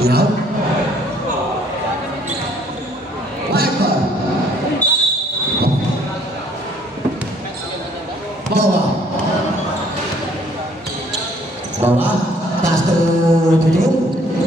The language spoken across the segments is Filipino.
Yaw. Wiper. Bawa. Bawa. Taas to Dudong.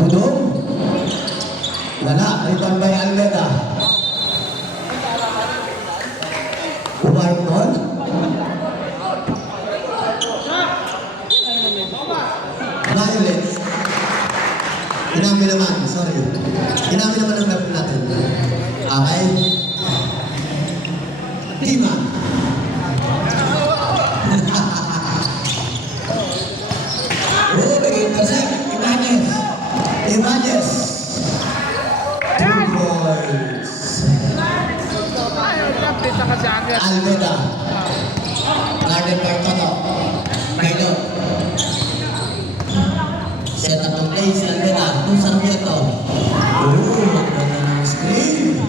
Dudong. Wala. Rebound by Almeida. Wiper. Violence. Inamin naman, sorry. Inamin naman ang laro natin. Okay? Tima. Oh, nag-intercept. Ibanez. Ibanez. 2 points. Almeida. Garden Bartono. Milo. Set up ng play si Almeida. Kung Sarmiento. Oh, maganda ng screen.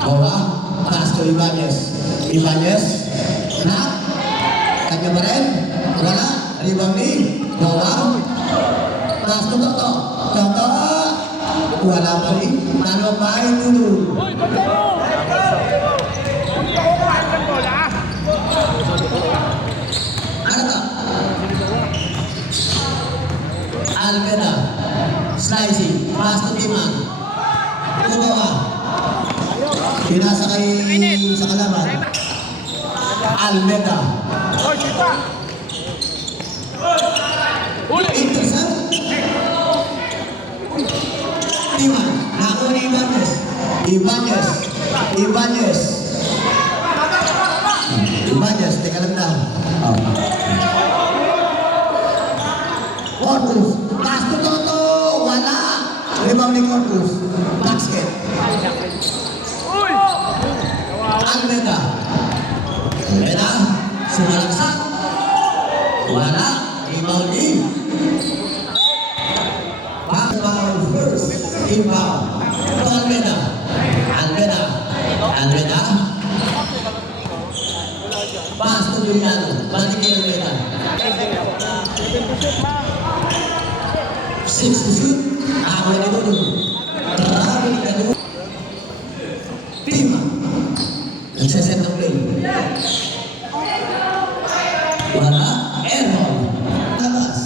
Bawa. Pass to Ibanez. Ibanez. Na. Kanya ba rin? Wala. Rebound ni. Bawa. Pass to Toto. Toto. Wala pa rin. Ano ba ito? Ano to? Almeida. Slicing. Pass to Timan. Kubawa. Pinasa kay sa kalaban. Almeida. Intercept. Timan. Ako ni Ibanez. Ibanez. Ibanez. Ibanez. Teka lang daw. Corpus. Pass to Toto. Wala. Rebound ni Corpus. Basket. Almeida. Almeida. Sumalaksak. Wala. Rebound ni. First. Inbound. Almeida. Almeida. Almeida. Pass to Juliano. Balik kay Almeida. 6 to shoot. Ako na ito dun. Marami na dun. Tima. Nagsaset ng play. Wala. Errol. Tabas.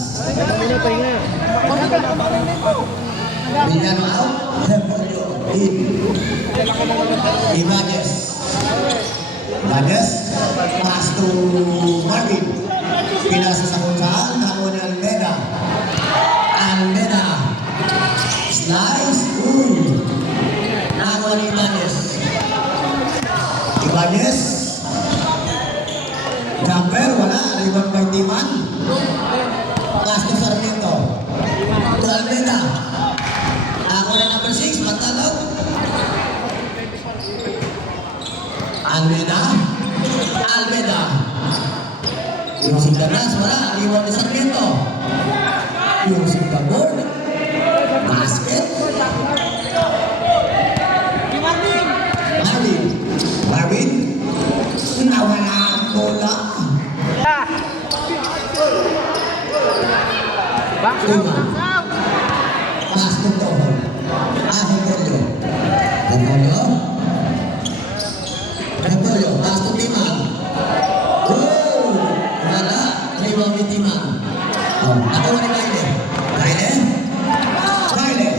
Villano out. Repolyo. In. Ibanez. Ibanez. Pass to Marvin. Pinasa sa kung saan. Ako ni Almeida. Almeida. Slice. Ako ni Ibanez. Ibanez. Jumper. Wala. Rebound by Timan. Pass to Sarmiento. To Almeida. Ako na number 6, Matalog. Almeida. Almeida. Yung si Danas, wala. Iwan ni Sarmiento. Yung si Gabor. Basket. Marvin. Marvin. Nawala ang bola. Timan. Pass to Toho. Repolyo. Repolyo. Repolyo. Pass to Timan. Oh! Wala. Rebound ni Timan. Ako ni Baile. Baile. Baile.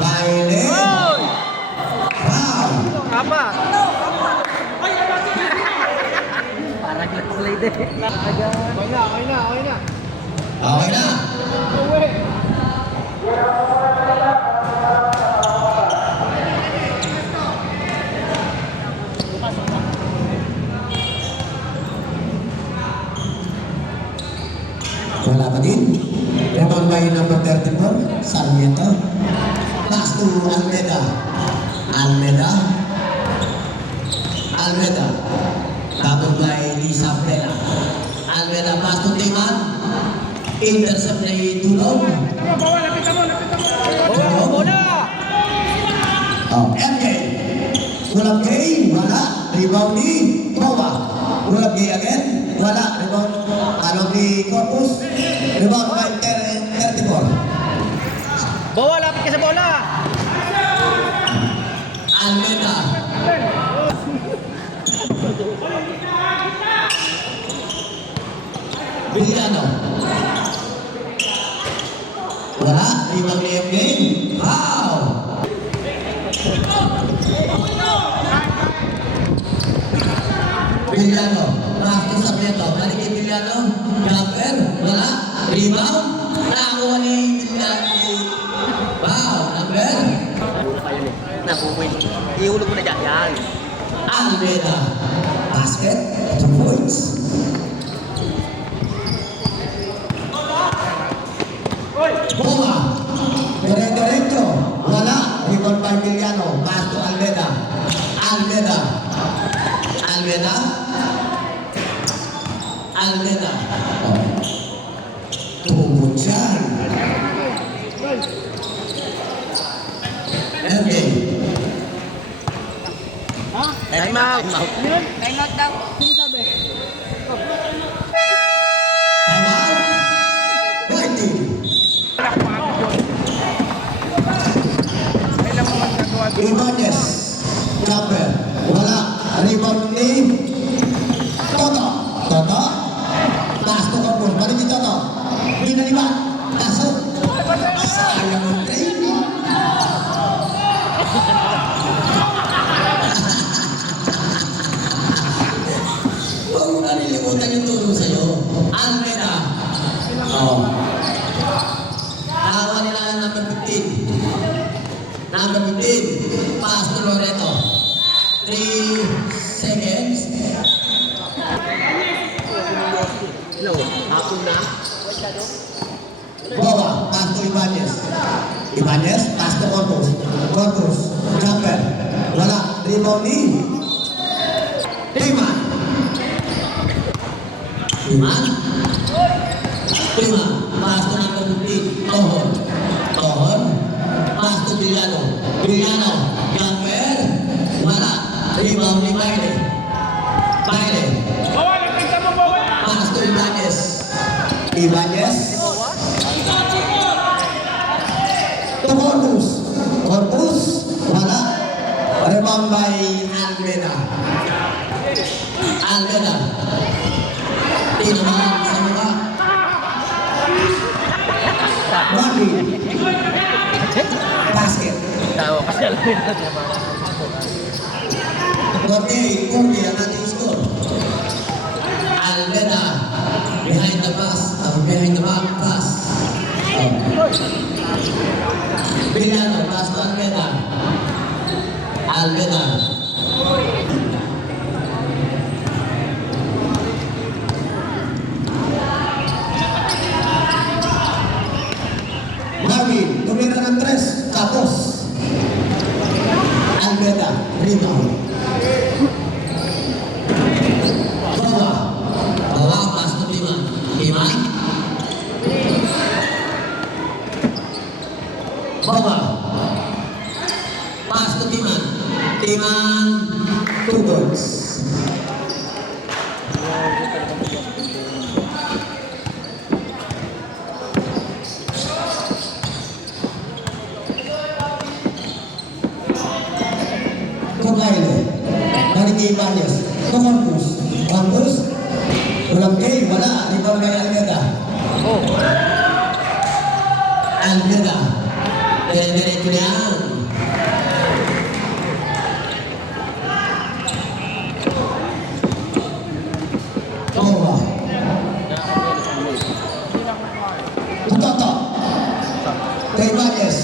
Baile. Wow! Apa? Parang nag-play din. Okay na. Okay na. Wala pa din. Rebound by number 34, Sarmiento. Pass to Almeida. Almeida. Almeida. Tapos by Lisa Pena. Almeida pass to Timan. Intercept na itulong. Bawa, lapit mo. MJ. Walang gay, wala. Rebound ni Bawa. Walang gay again, wala. Rebound, along ni Corpus. Rebound by 34. Bawa, lapit ka sa bola. Almeda. Villano. Wala. Rebound ni MJ. Wow! Villano. Rasto sa Villano. Balik kay Villano. Jumper. Wala. Rebound. Nakakuha ni Villano. Wow. Number. Nabulo kayo eh. Nabuwin. Ihulog mo na dyan. Yan. Almeda. Basket. 2 points. Bola. Dire-diretso. Wala. Rebound by Villano. Pass to Almeda. Almeda. Almeda. Almeda. Tunggu dyan. Okay. Time out. Time out daw. Time out. Fighting. Ibanez. Jumper. Wala. Rebound ni Toto. Toto. Pass to Corpus. Balik ni Toto. Binalibat. Pasok. Sayang ang training. Huwag mo nalilimutan yung turo sa'yo. Almeda. Oh. Tawa nila ng number 15. Number 15. Pass to Loreto. 3 seconds. Hello. Hapon na. Bawa. Pass to Ibanez. Ibanez. Pass to Corpus. Corpus. Jumper. Wala. Rebound ni Timan. Timan. Timan. Pass to number 15. Tohon. Tohon. Pass to Villano. Villano. Jumper. Wala. Rebound ni Baile. Baile. Pass to Ibanez. Ibanez. To Corpus. Corpus. Wala. Rebound by Almeda. Almeda. Tinamaan sa mukha. Bobby. Basket. Tao kasi alam mo na. 48-40 ang ating score. Almeda. Behind the pass. Behind the back pass. Villano. Pass to Almeda. Almeda. Marvin, tumira ng 3, tapos. Almeda, rebound. Bawa. Bawa, pass to Timan. Timan. Bawa. Pass to Timan. Timan, 2 points. Kumaile. Balik kay Ibanez. To Corpus. Corpus. Walang gay. Wala. Rebound kay Almeda. Oh. Almeda. Dire-diretso niya. Bawa. Toto. Kay Ibanez.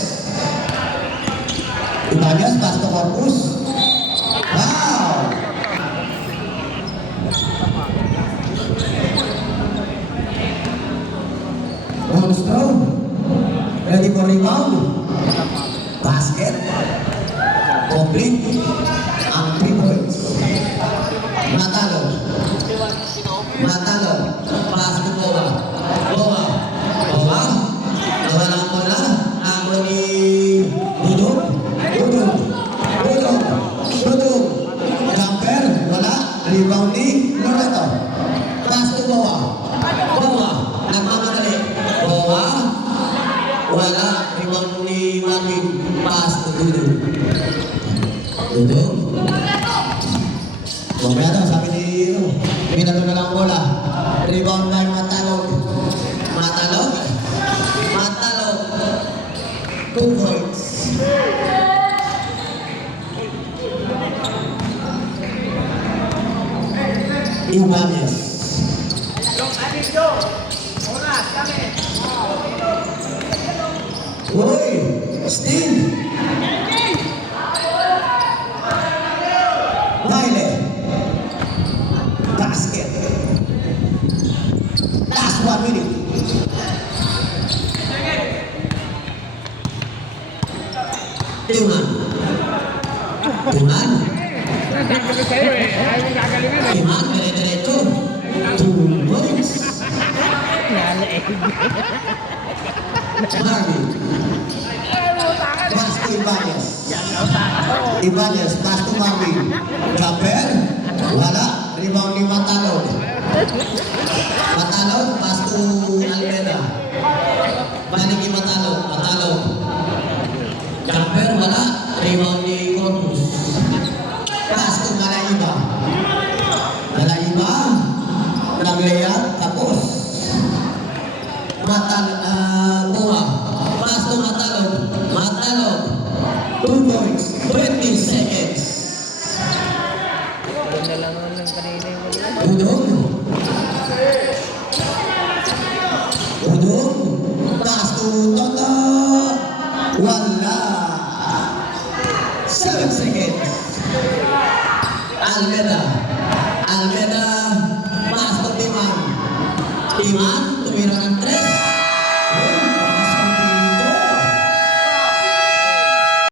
Ibanez, pass to Corpus. Wow! Armstrong. Ready for rebound. Basket. Complete. Ang 3 points. Matalo. Matalo. Pass to Boa. Boa. Boa. Nawala ko na. Ako ni Dudong. Dudong. Dudong. Dudong. Tudong. Mamaya daw, sabi ni Minato na lang ang bola. Rebound by Matalog. Matalog. Matalog. 2 points. Ibanez. Uy! Steve! Baile. Basket. Last 1 minute. Timan. Timan. Timan, dire-diretso. 2 points. Marvin. Pass to Ibanez. Ibanez, pass to Marvin. Jumper. Wala. Rebound ni Matalog. Matalog, pass to Almeda. Balik ni Matalog. Matalog. Jumper, wala. Rebound ni Corpus. Pass to Malaiba. Malaiba. Nag-layup. Tapos. Buha. Pass to Matalog. Matalog. 2 points. 20 seconds. Udong. Udong. Pass to Toto. Wala. 7 seconds. Almeda. Almeda. Pass to Timan. Timan.